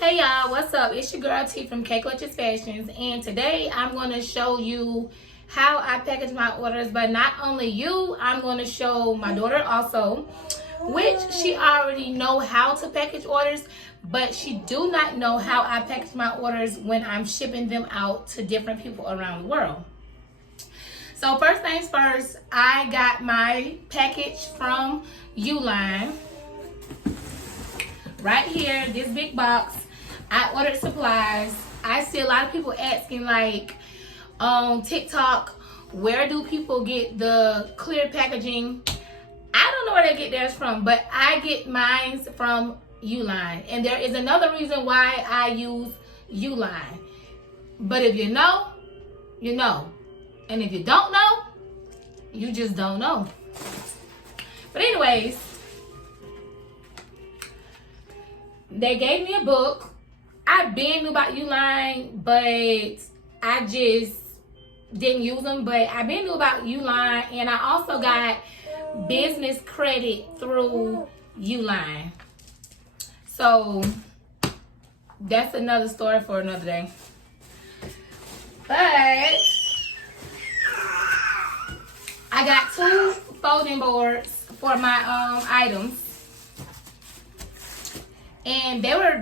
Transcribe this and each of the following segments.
Hey y'all, what's up? It's your girl T from K Clutches Fashions, and today I'm going to show you how I package my orders. But not only you, I'm going to show my daughter also, which she already know how to package orders, but she do not know how I package my orders when I'm shipping them out to different people around the world. So first things first, I got my package from Uline. Right here, this big box. I ordered supplies. I see a lot of people asking, like, on TikTok, where do people get the clear packaging? I don't know where they get theirs from, but I get mine from Uline. And there is another reason why I use Uline. But if you know, you know. And if you don't know, you just don't know. But anyways, they gave me a book. I been knew about Uline, but I just didn't use them. But I been knew about Uline, and I also got business credit through Uline. So that's another story for another day. But I got 2 folding boards for my items. And they were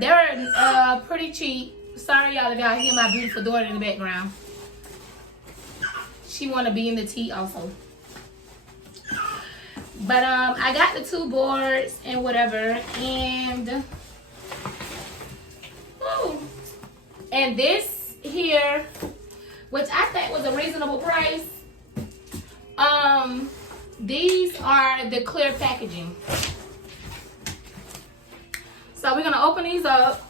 pretty cheap. Sorry y'all if y'all hear my beautiful daughter in the background. She wanna be in the tea also. But I got the 2 boards and whatever, and this here, which I think was a reasonable price. These are the clear packaging. So we're gonna open these up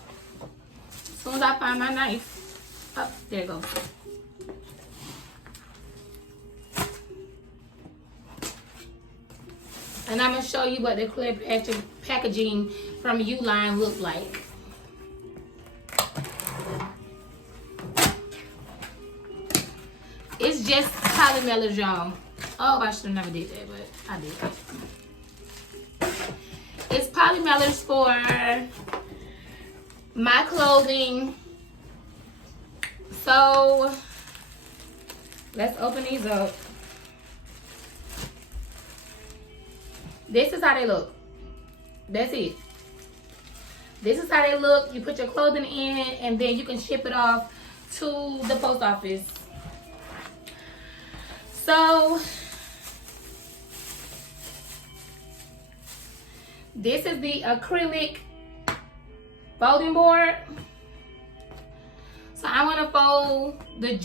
as soon as I find my knife. Oh, there it goes. And I'm gonna show you what the clear packaging from Uline look like. It's just polymelers, y'all. Oh, I should have never did that, but I did. It's polymelers for my clothing. So let's open these up. This is how they look. That's it. This is how they look. You put your clothing in, and then you can ship it off to the post office. So this is the acrylic folding board. So I want to fold the